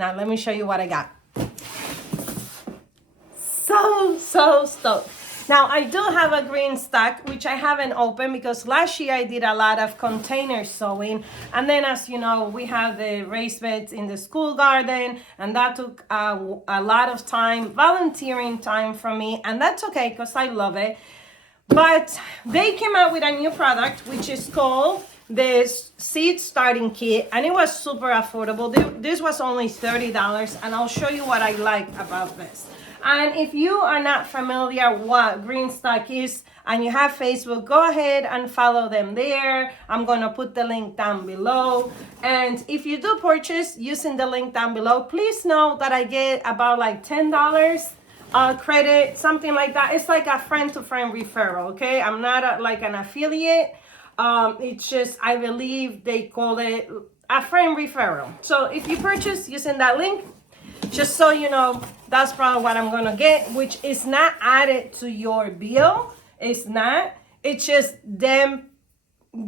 Now let me show you what I got. So stoked. Now I do have a green stack, which I haven't opened because last year I did a lot of container sewing. And then, as you know, we have the raised beds in the school garden, and that took a lot of time, volunteering time from me, and that's okay because I love it. But they came out with a new product, which is called the seed starting kit, and it was super affordable. This was only $30, and I'll show you what I like about this. And if you are not familiar what Green Stalk is and you have Facebook, go ahead and follow them there. I'm going to put the link down below. And if you do purchase using the link down below, please know that I get about like $10 credit, something like that. It's like a friend-to-friend referral, okay? I'm not like an affiliate. It's just, I believe they call it a friend referral. So if you purchase using that link, just so you know, that's probably what I'm gonna get, which is not added to your bill. It's not. It's just them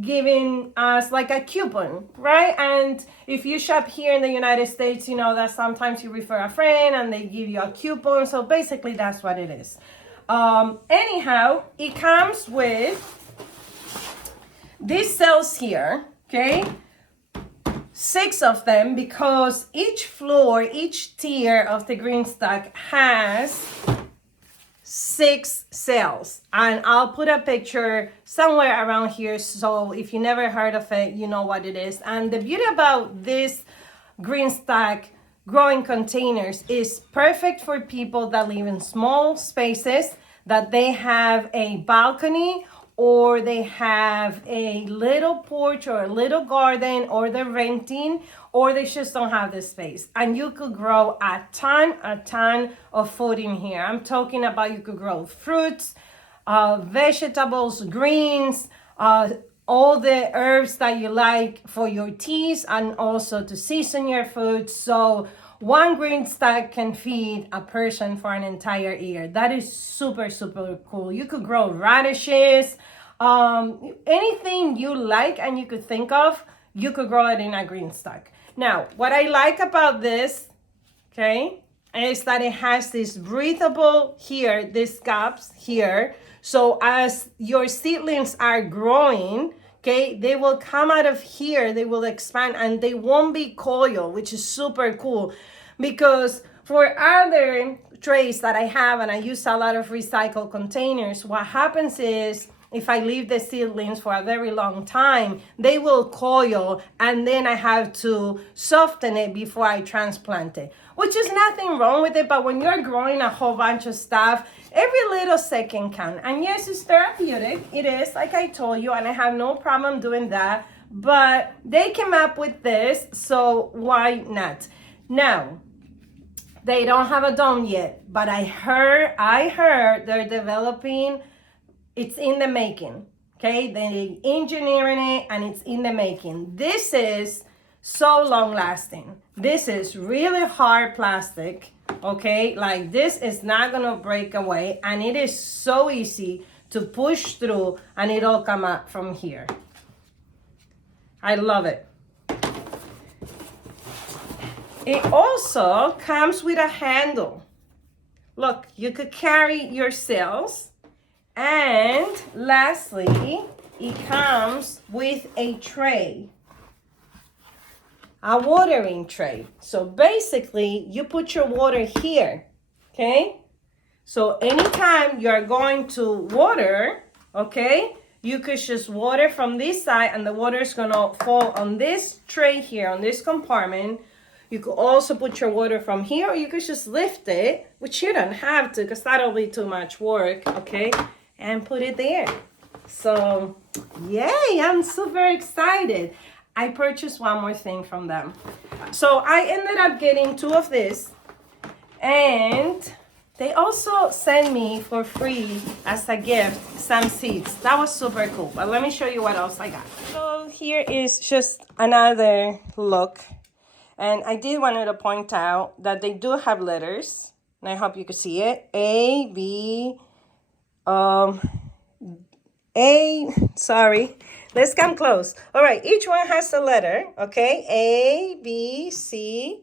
giving us like a coupon, right? And if you shop here in the United States, you know that sometimes you refer a friend and they give you a coupon. So basically that's what it is. Anyhow, it comes with these cells here, okay? 6 of them, because each floor, each tier of the green stack has 6 cells. And I'll put a picture somewhere around here, so if you never heard of it, you know what it is. And the beauty about this green stack growing containers is perfect for people that live in small spaces, that they have a balcony, or they have a little porch or a little garden, or they're renting, or they just don't have the space. And you could grow a ton of food in here. I'm talking about you could grow fruits, vegetables, greens, all the herbs that you like for your teas and also to season your food. So one green stack can feed a person for an entire year. That is super cool. You could grow radishes, anything you like and you could think of, you could grow it in a green stack. Now, what I like about this, okay, is that it has this breathable here, these gaps here. So as your seedlings are growing, okay, they will come out of here, they will expand, and they won't be coiled, which is super cool. Because for other trays that I have, and I use a lot of recycled containers, what happens is, if I leave the seedlings for a very long time, they will coil, and then I have to soften it before I transplant it, which is nothing wrong with it. But when you're growing a whole bunch of stuff, every little second can. And yes, it's therapeutic. It is, like I told you, and I have no problem doing that. But they came up with this, so why not? Now, they don't have a dome yet, but I heard they're developing. It's in the making, okay? They're engineering it, and it's in the making. This is so long lasting. This is really hard plastic, okay? Like, this is not gonna break away, and it is so easy to push through, and it'll come out from here. I love it. It also comes with a handle. Look, you could carry your cells. And lastly, it comes with a tray, a watering tray. So basically, you put your water here, okay? So anytime you're going to water, okay, you could just water from this side, and the water is gonna fall on this tray here, on this compartment. You could also put your water from here, or you could just lift it, which you don't have to, because that'll be too much work, okay? And put it there. So, yay, I'm super excited. I purchased one more thing from them. So I ended up getting 2 of this, and they also sent me for free as a gift some seeds. That was super cool. But let me show you what else I got. So here is just another look. And I did want to point out that they do have letters, and I hope you can see it. A, B, sorry, let's come close. All right, each one has a letter, okay? A, B, C,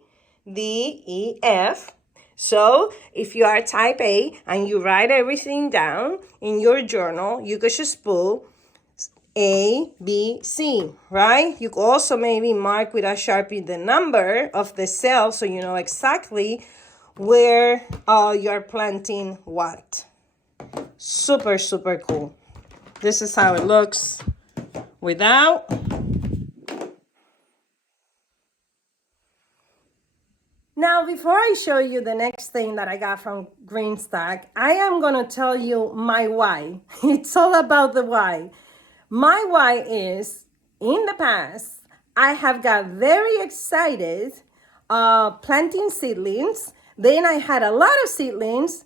D, E, F. So if you are type A and you write everything down in your journal, you could just put A, B, C, right? You could also maybe mark with a Sharpie the number of the cell so you know exactly where you're planting what. Super, super cool. This is how it looks without. Now, before I show you the next thing that I got from GreenStack, I am going to tell you my why. It's all about the why. My why is, in the past, I have got very excited planting seedlings. Then I had a lot of seedlings.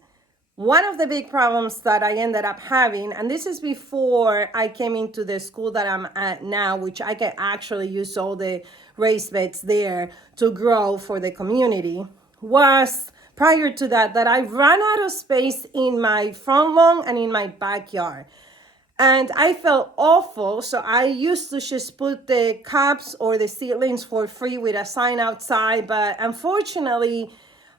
One of the big problems that I ended up having, and this is before I came into the school that I'm at now, which I can actually use all the raised beds there to grow for the community, was prior to that I ran out of space in my front lawn and in my backyard. And I felt awful, so I used to just put the cups or the seedlings for free with a sign outside. But unfortunately,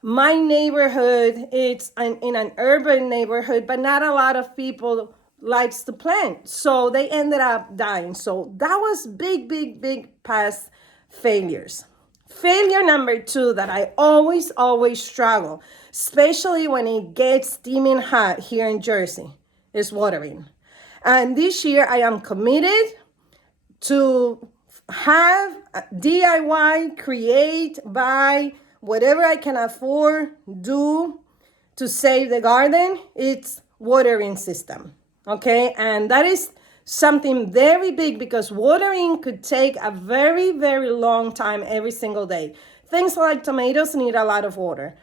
my neighborhood, it's in an urban neighborhood, but not a lot of people likes to plant. So they ended up dying. So that was big past failures. Failure number 2 that I always struggle, especially when it gets steaming hot here in Jersey, is watering. And this year I am committed to have DIY, create, buy, whatever I can afford, do to save the garden. It's watering system, okay? And that is something very big because watering could take a very long time every single day. Things like tomatoes need a lot of water.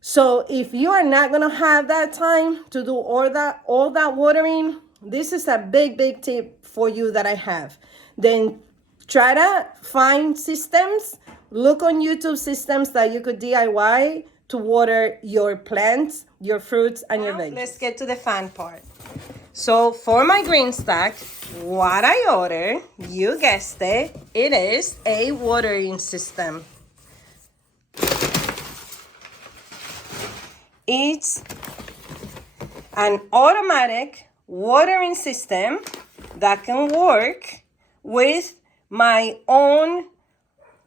So if you are not gonna have that time to do all that watering, this is a big tip for you that I have. Then try to find systems, look on YouTube systems that you could DIY to water your plants, your fruits, and your veggies. Let's get to the fun part. So for my GreenStack, what I ordered, you guessed it, it is a watering system. It's an automatic watering system that can work with my own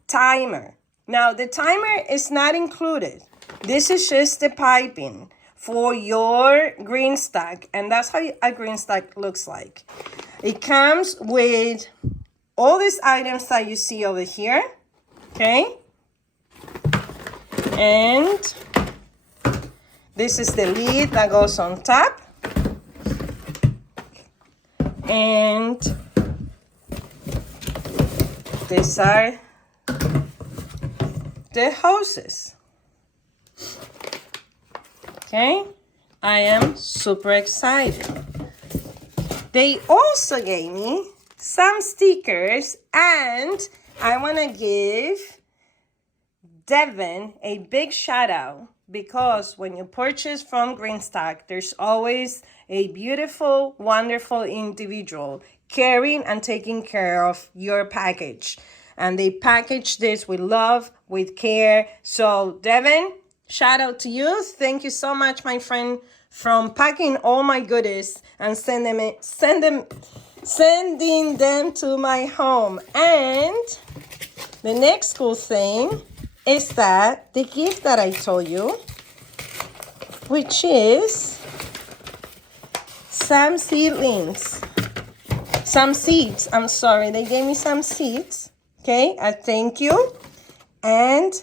timer. Now, the timer is not included. This is just the piping for your GreenStack, and that's how a GreenStack looks like. It comes with all these items that you see over here, okay? And this is the lid that goes on top. And these are the hoses. Okay, I am super excited. They also gave me some stickers, and I want to give Devin a big shout out because when you purchase from GreenStack, there's always a beautiful, wonderful individual caring and taking care of your package. And they package this with love, with care. So Devin, shout out to you. Thank you so much, my friend, from packing all my goodies and sending them to my home. And the next cool thing is that the gift that I told you, which is some seedlings, some seeds. I'm sorry, they gave me some seeds. Okay, a thank you. And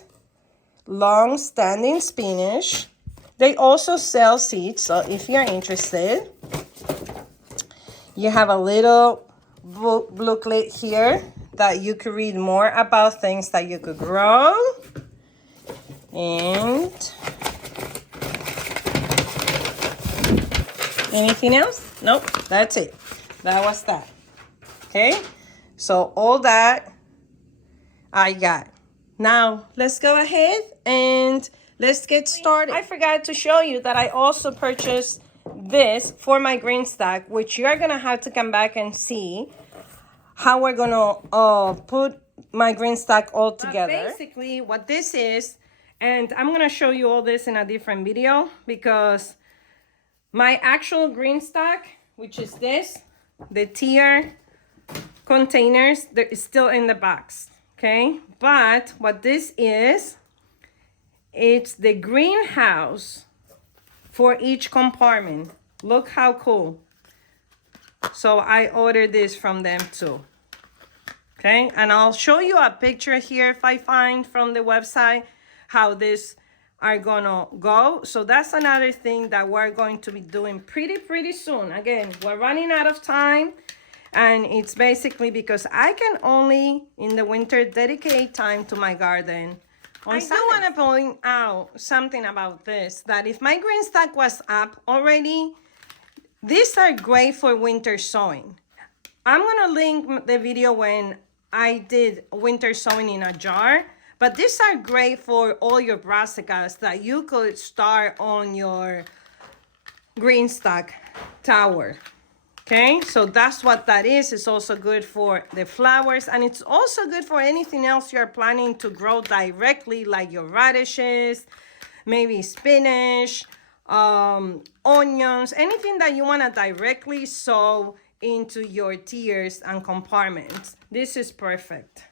long-standing spinach. They also sell seeds, so if you're interested, you have a little booklet here that you could read more about things that you could grow. And anything else? Nope, that's it. That was that. Okay, so all that I got. Now, let's go ahead and let's get started. I forgot to show you that I also purchased this for my GreenStack, which you're going to have to come back and see how we're going to put my GreenStack all together. Basically, what this is And I'm gonna show you all this in a different video because my actual green stock, which is this, the tier containers, they're still in the box, okay? But what this is, it's the greenhouse for each compartment. Look how cool. So I ordered this from them too. Okay, and I'll show you a picture here if I find from the website how this are gonna go. So that's another thing that we're going to be doing pretty soon. Again, we're running out of time, and it's basically because I can only in the winter dedicate time to my garden. I do want to point out something about this, that if my green stock was up already, these are great for winter sowing. I'm gonna link the video when I did winter sowing in a jar, but these are great for all your brassicas that you could start on your green stock tower. Okay, so that's what that is. It's also good for the flowers, and it's also good for anything else you're planning to grow directly, like your radishes, maybe spinach, onions, anything that you want to directly sow into your tiers and compartments. This is perfect.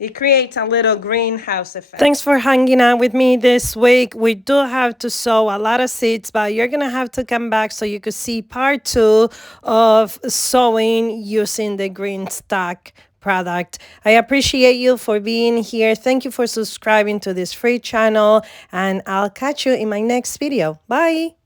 It creates a little greenhouse effect. Thanks for hanging out with me this week. We do have to sow a lot of seeds, but you're going to have to come back so you could see part 2 of sowing using the green stock product. I appreciate you for being here. Thank you for subscribing to this free channel, and I'll catch you in my next video. Bye.